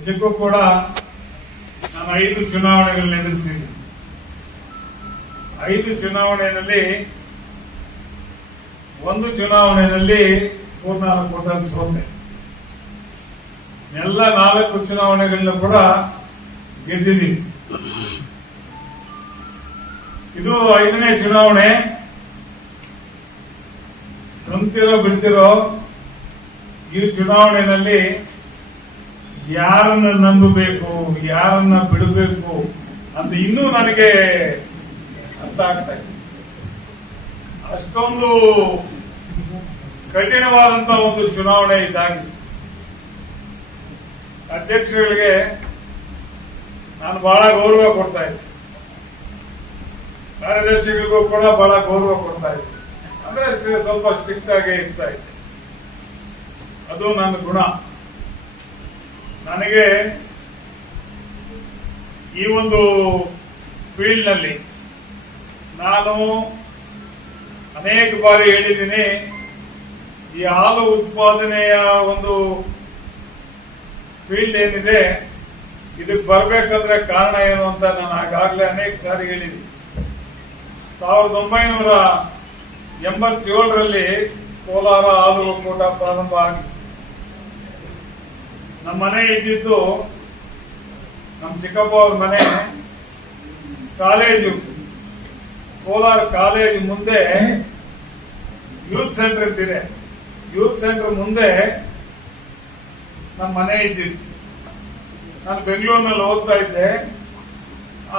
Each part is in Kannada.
ನಿಜಕ್ಕೂ ಕೂಡ ನಾನು 5 ಚುನಾವಣೆಗಳನ್ನ ಎದುರಿಸಿದ್ದೀನಿ. 5 ಚುನಾವಣೆಯಲ್ಲಿ ಒಂದು ಚುನಾವಣೆಯಲ್ಲಿ ಪೂರ್ಣಾಲಕೋಟಲ್ಲಿ ಸೋತೆ. ಎಲ್ಲ 4 ಚುನಾವಣೆಗಳನ್ನ ಕೂಡ ಗೆದ್ದಿದ್ದೀನಿ. ಇದು 5ನೇ ಚುನಾವಣೆ. ನಂಬ್ತಿರೋ ಬಿಡ್ತಿರೋ ಈ ಚುನಾವಣೆಯಲ್ಲಿ ಯಾರನ್ನ ನಂಬಬೇಕು, ಯಾರನ್ನ ಬಿಡಬೇಕು ಅಂತ ಇನ್ನೂ ನನಗೆ ಅರ್ಥ ಆಗ್ತಾ ಇದೆ. ಅಷ್ಟೊಂದು ಕಠಿಣವಾದಂತಹ ಒಂದು ಚುನಾವಣೆ ಇದ್ದಾಗಿದೆ. ಅಧ್ಯಕ್ಷಗಳಿಗೆ ನಾನು ಬಹಳ ಗೌರವ ಕೊಡ್ತಾ ಇದ್ದೆ, ಕಾರ್ಯದರ್ಶಿಗಳಿಗೂ ಕೂಡ ಬಹಳ ಗೌರವ ಕೊಡ್ತಾ ಇದ್ದೆ. ಅಂದ್ರೆ ಸ್ವಲ್ಪ ಸ್ಟ್ರಿಕ್ಟ್ ಆಗೇ ಇರ್ತಾ ಇದ್ದೆ. ಅದು ನನ್ನ ಗುಣ. ನನಗೆ ಈ ಒಂದು ಫೀಲ್ಡ್ ನಲ್ಲಿ ನಾನು ಅನೇಕ ಬಾರಿ ಹೇಳಿದ್ದೀನಿ, ಈ ಹಾಲು ಉತ್ಪಾದನೆಯ ಒಂದು ಫೀಲ್ಡ್ ಏನಿದೆ ಇದಕ್ಕೆ ಬರಬೇಕಾದ್ರೆ ಕಾರಣ ಏನು ಅಂತ ನಾನು ಆಗಾಗಲೇ ಅನೇಕ ಸಾರಿ ಹೇಳಿದ್ದೀನಿ. 1987ರಲ್ಲಿ ಕೋಲಾರ ಹಾಲು ಒಕ್ಕೂಟ ಪ್ರಾರಂಭ ಆಗಿ ನಮ್ಮ ಮನೆ ಇದ್ದಿದ್ದು, ನಮ್ಮ ಚಿಕ್ಕಪ್ಪ ಅವ್ರ ಮನೆ ಕಾಲೇಜು, ಕೋಲಾರ ಕಾಲೇಜ್ ಮುಂದೆ ಯೂತ್ ಸೆಂಟರ್ ಇದ್ದಿದೆ. ಯೂತ್ ಸೆಂಟರ್ ಮುಂದೆ ನಮ್ಮ ಮನೆ ಇದ್ದಿದ್ದು. ನಾನು ಬೆಂಗಳೂರಿನಲ್ಲಿ ಓದ್ತಾ ಇದ್ದೆ.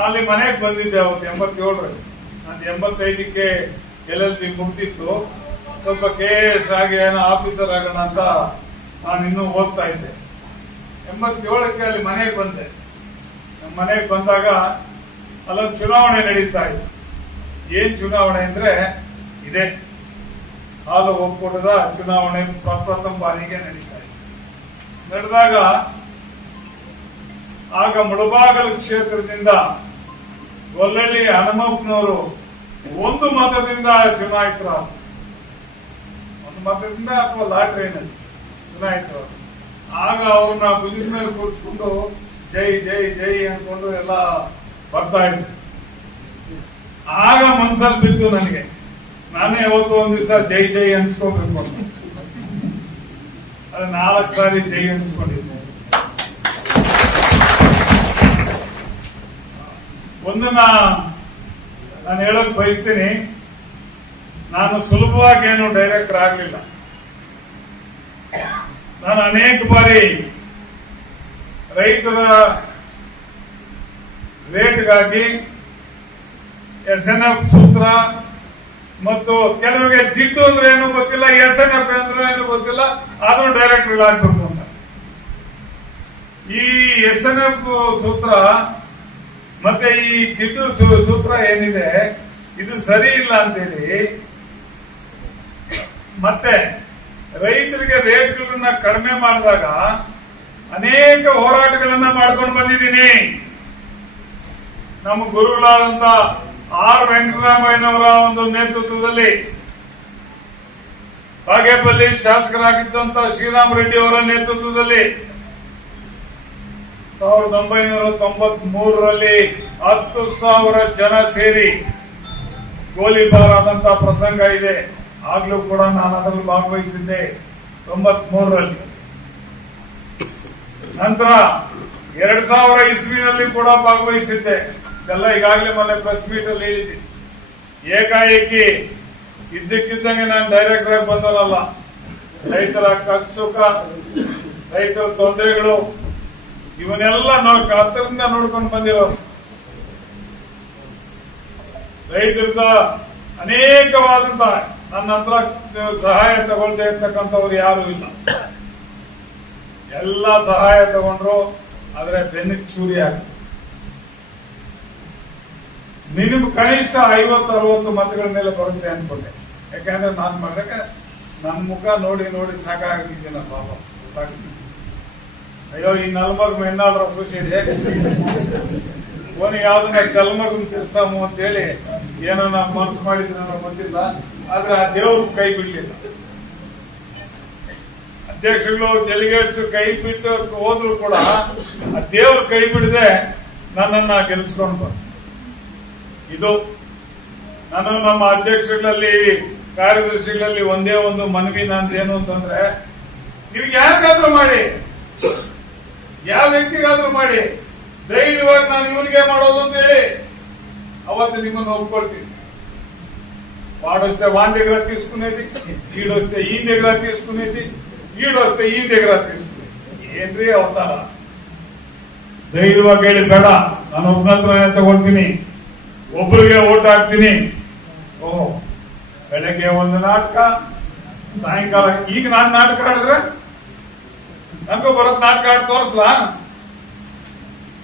ಅಲ್ಲಿ ಮನೆಗೆ ಬಂದಿದ್ದೆ ಅವತ್ತು 87ರಲ್ಲಿ. ನಾನು 85ಕ್ಕೆ LLB ಮುಗ್ದಿತ್ತು. ಸ್ವಲ್ಪ KS ಆಗಿ ಏನೋ ಆಫೀಸರ್ ಆಗೋಣ ಅಂತ ನಾನು ಇನ್ನೂ ಓದ್ತಾ ಇದ್ದೆ. 87ಕ್ಕೆ ಅಲ್ಲಿ ಮನೆಗೆ ಬಂದೆ. ನಮ್ಮ ಮನೆಗೆ ಬಂದಾಗ ಅಲ್ಲೊಂದು ಚುನಾವಣೆ ನಡೀತಾ ಇತ್ತು. ಏನ್ ಚುನಾವಣೆ ಅಂದ್ರೆ ಇದೆ, ಹಾಲು ಒಕ್ಕೂಟದ ಚುನಾವಣೆ ಪ್ರಥಮ ಬಾರಿಗೆ ನಡೀತಾ ಇತ್ತು. ನಡೆದಾಗ ಆಗ ಮುಳಬಾಗಲು ಕ್ಷೇತ್ರದಿಂದ ಗೊಲ್ಲಳ್ಳಿ ಹನುಮಪ್ಪನವರು 1 ಮತದಿಂದ ಚುನಾಯಿತರಾದರು. 1 ಮತದಿಂದ ಅಥವಾ ಲಾಟ್ರಿನಲ್ಲಿ ಚುನಾಯಿತರಾದರು. ಆಗ ಅವ್ರನ್ನ ಭುಜದ ಮೇಲೆ ಕೂರಿಸ್ಕೊಂಡು ಜೈ ಜೈ ಜೈ ಅನ್ಕೊಂಡು ಎಲ್ಲ ಬರ್ತಾ ಇದ್ರು. ಆಗ ಮನ್ಸಲ್ಲಿ ಬಿತ್ತು ನನಗೆ, ನಾನೇ ಯಾವತ್ತು ಒಂದ್ ದಿವಸ ಜೈ ಜೈ ಅನ್ಸ್ಕೋಬೇಕು ಅಂತ. ಅದು 4 ಸಾರಿ ಜೈ ಅನ್ಸ್ಕೊಂಡಿದ್ದೆ. ಒಂದನ್ನ ನಾನು ಹೇಳಕ್ ಬಯಸ್ತೀನಿ, ನಾನು ಸುಲಭವಾಗಿ ಏನು ಡೈರೆಕ್ಟರ್ ಆಗ್ಲಿಲ್ಲ. ನಾನು ಅನೇಕ ಬಾರಿ ರೈತರ ರೇಟ್ಗಾಗಿ SNF ಸೂತ್ರ ಮತ್ತು ಕೆಲವರಿಗೆ ಜಿಡ್ಡು ಅಂದ್ರೆ ಏನು ಗೊತ್ತಿಲ್ಲ, SNF ಅಂದ್ರೆ ಏನು ಗೊತ್ತಿಲ್ಲ, ಆದ್ರೂ ಡೈರೆಕ್ಟರ್ ಆಗ್ಬೇಕು ಅಂತ. ಈ SNF ಸೂತ್ರ ಮತ್ತೆ ಈ ಜಿಡ್ಡು ಸೂತ್ರ ಏನಿದೆ ಇದು ಸರಿ ಇಲ್ಲ ಅಂತೇಳಿ ಮತ್ತೆ ರೈತರಿಗೆ ರೇಟ್ಗಳನ್ನ ಕಡಿಮೆ ಮಾಡಿದಾಗ ಅನೇಕ ಹೋರಾಟಗಳನ್ನ ಮಾಡ್ಕೊಂಡು ಬಂದಿದ್ದೀನಿ. ನಮ್ಮ ಗುರುಗಳಾದಂತ R ವೆಂಕಟರಾಮಯ್ಯನವರ ಒಂದು ನೇತೃತ್ವದಲ್ಲಿ, ಬಾಗೇಪಲ್ಲಿ ಶಾಸಕರಾಗಿದ್ದಂತ ಶ್ರೀರಾಮ್ ರೆಡ್ಡಿ ಅವರ ನೇತೃತ್ವದಲ್ಲಿ 1993ರಲ್ಲಿ 10,000 ಜನ ಸೇರಿ ಗೋಲಿಬಾರ್ ಆದಂತ ಪ್ರಸಂಗ ಇದೆ. ಆಗ್ಲೂ ಕೂಡ ನಾನು ಅದರಲ್ಲಿ ಭಾಗವಹಿಸಿದ್ದೆ 93ರಲ್ಲಿ. ನಂತರ 2000 ಇಸ್ವಿನಲ್ಲಿ ಕೂಡ ಭಾಗವಹಿಸಿದ್ದೆ. ಇದೆಲ್ಲ ಈಗಾಗಲೇ ಮೊನ್ನೆ ಪ್ರೆಸ್ ಮೀಟ್ ಅಲ್ಲಿ ಹೇಳಿದ್ದೀನಿ. ಏಕಾಏಕಿ ಇದ್ದಕ್ಕಿದ್ದಂಗೆ ನಾನು ಡೈರೆಕ್ಟರ್ ಆಗಿ ಬಂದವಲ್ಲ. ರೈತರ ಕಷ್ಟಸುಖ, ರೈತರ ತೊಂದರೆಗಳು ಇವನ್ನೆಲ್ಲ ಹತ್ತಿರದಿಂದ ನೋಡ್ಕೊಂಡು ಬಂದಿರೋರು. ರೈತರದ ಅನೇಕವಾದಂತ ನನ್ನ ಹತ್ರ ಸಹಾಯ ತಗೊಳ್ತಾ ಇರ್ತಕ್ಕಂಥವ್ರು ಯಾರು ಇಲ್ಲ. ಎಲ್ಲ ಸಹಾಯ ತಗೊಂಡ್ರು, ಆದ್ರೆ ಬೆನ್ನಿಗೆ ಚೂರಿ ಆಗುತ್ತೆ. ಮಿನಿಮಮ್ ಕನಿಷ್ಠ 50-60 ಮತಗಳ ಮೇಲೆ ಬರುತ್ತೆ ಅನ್ಕೊಂಡೆ. ಯಾಕಂದ್ರೆ ನಾನು ಮಾಡಿದಾಗ ನನ್ನ ಮುಖ ನೋಡಿ ನೋಡಿ ಸಾಕಾಗಿದ್ದೀನ ಪಾಪ. ಅಯ್ಯೋ, ಈ ನಲ್ಮಗ್ ಮೆನ್ನಾಡ್ರ ಅಸೋಸಿಯೇಟ್ ಹೇಗೆ ಓನಿ ಯಾವ್ದನ್ನ ಕಲ್ಮಗನ್ ತಿರ್ಸ್ತಾಮು ಅಂತ ಹೇಳಿ ಏನೋ ನಾವು ಮನಸ್ಸು ಮಾಡಿದ್ರೆ ಗೊತ್ತಿಲ್ಲ. ಆದ್ರೆ ಆ ದೇವ್ರ ಕೈ ಬಿಡ್ಲಿಲ್ಲ. ಅಧ್ಯಕ್ಷಗಳು ಡೆಲಿಗೇಟ್ಸ್ ಕೈ ಬಿಟ್ಟು ಹೋದ್ರು ಕೂಡ ಆ ದೇವ್ರ ಕೈ ಬಿಡದೆ ನನ್ನನ್ನ ಗೆಲ್ಲಿಸ್ಕೊಂಡು ಬಂದ. ಇದು ನಾನು ನಮ್ಮ ಅಧ್ಯಕ್ಷಗಳಲ್ಲಿ ಕಾರ್ಯದರ್ಶಿಗಳಲ್ಲಿ ಒಂದೇ ಒಂದು ಮನವಿ ನಂದೇನು ಅಂತಂದ್ರೆ, ನೀವು ಯಾರಿಗಾದ್ರೂ ಮಾಡಿ, ಯಾವ ವ್ಯಕ್ತಿಗಾದ್ರೂ ಮಾಡಿ, ಧೈರ್ಯವಾಗಿ ನಾನು ಇವನಿಗೆ ಮಾಡೋದು ಅಂತ ಹೇಳಿ అవత్ నిమ్మను ఒప్పుకొల్ತೀನಿ. వాడొస్తే వాని దగ్గర తీసుకునేది, ఈడొస్తే ఈ దగ్గర తీసుకునేది, ఈడొస్తే ఈ దగ్గర తీసుకునేది. ಏನ್ರಿ ಅವತಾರ? ಧೈರ್ಯವಾಗಿ ಹೇಳಿ, ಬೇಡ ನಾನು ಒಬ್ಬನತ್ರನೇ ತಗೊಳ್ತೀನಿ, ಒಬ್ಬರಿಗೆ ಓಟ್ ಹಾಕ್ತೀನಿ. ಓಹೋ, ಬೆಳಗ್ಗೆ ಒಂದು ನಾಟಕ, ಸಾಯಂಕಾಲ ಈಗ ನಾನು ನಾಟಕ ಆಡಿದ್ರೆ ನನ್ಗೂ ಬರುತ್ತೆ ನಾಟಕ ಆಡಿ ತೋರಿಸ್ಲಾ?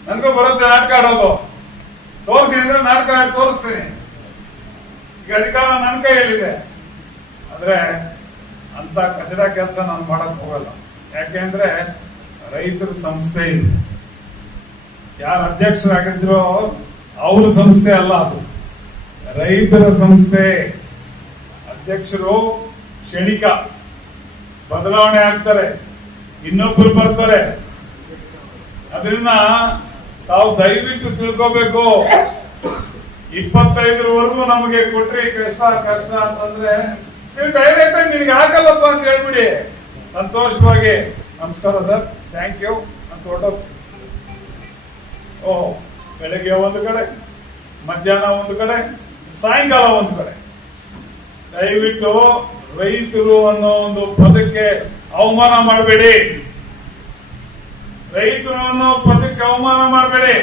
ನನ್ಗೂ ಬರುತ್ತೆ ನಾಟಕ ಆಡೋದು, ತೋರಿಸಿ ಅಂದ್ರೆ ನಾಟಕ ಆಡಿ ತೋರಿಸ್ತೀನಿ. ಈಗ ಅಧಿಕಾರ ನನ್ನ ಕೈಯಲ್ಲಿದೆ, ಆದ್ರೆ ಅಂತ ಕಚಡ ಕೆಲಸ ನಾನು ಮಾಡಕ್ ಹೋಗಲ್ಲ. ಯಾಕೆಂದ್ರೆ ರೈತರ ಸಂಸ್ಥೆ ಇದೆ, ಯಾರು ಅಧ್ಯಕ್ಷರಾಗಿದ್ರು ಅವ್ರ ಸಂಸ್ಥೆ ಅಲ್ಲ, ಅದು ರೈತರ ಸಂಸ್ಥೆ. ಅಧ್ಯಕ್ಷರು ಕ್ಷಣಿಕ ಬದಲಾವಣೆ ಆಗ್ತಾರೆ, ಇನ್ನೊಬ್ಬರು ಬರ್ತಾರೆ. ಅದನ್ನ ತಾವು ದಯವಿಟ್ಟು ತಿಳ್ಕೋಬೇಕು. 25ರವರೆಗೂ ನಮಗೆ ಕೊಟ್ರಿ ಕಷ್ಟ ಅಂತಂದ್ರೆ ನೀವು ಡೈರೆಕ್ಟ್ ಆಗಿ ನಿನ್ಗೆ ಹಾಕಲ್ಲಪ್ಪ ಅಂತ ಹೇಳ್ಬಿಡಿ ಸಂತೋಷವಾಗಿ. ನಮಸ್ಕಾರ ಸರ್, ಥ್ಯಾಂಕ್ ಯು ಅಂತ ಹೊರಟೋಗ್ತೀವಿ. ಓಹ್, ಬೆಳಗ್ಗೆ ಒಂದು ಕಡೆ, ಮಧ್ಯಾಹ್ನ ಒಂದು ಕಡೆ, ಸಾಯಂಕಾಲ ಒಂದು ಕಡೆ. ದಯವಿಟ್ಟು ರೈತರು ಅನ್ನೋ ಒಂದು ಪದಕ್ಕೆ ಅವಮಾನ ಮಾಡಬೇಡಿ, ರೈತರು ಅನ್ನೋ ಪದಕ್ಕೆ ಅವಮಾನ ಮಾಡಬೇಡಿ.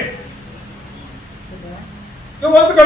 ಒಂದು ಕಡೆ